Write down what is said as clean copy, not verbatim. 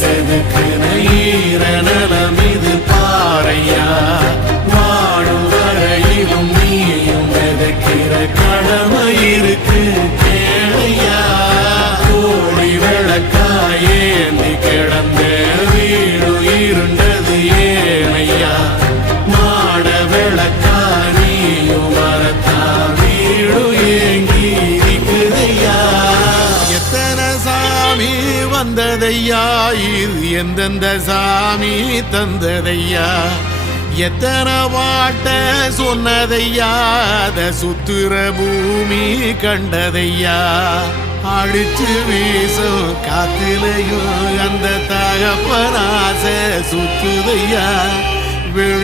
செதுக்குன ஈரநலம் இது பாறையா. வாழும் வரையிலும் நீயும் விதைக்கிற கடமை இருக்கு கேளையா. கோழி விளக்காயேந்தி கிடந்த வீடு இருண்டது ஏனையா. மாட விளக்கா நீயும் வரத்தா வீடு ஏங்கி இருக்குதையா. எத்தனை சாமி வந்ததையா, இது எந்தெந்த சாமி தந்ததையா. எத்தனை பாட்ட சொன்னதையா, அத சுத்துற பூமி கண்டதையா. அடிச்சு வீசும் காத்திலையும் அந்த தகப்பனாச சுத்துதையா.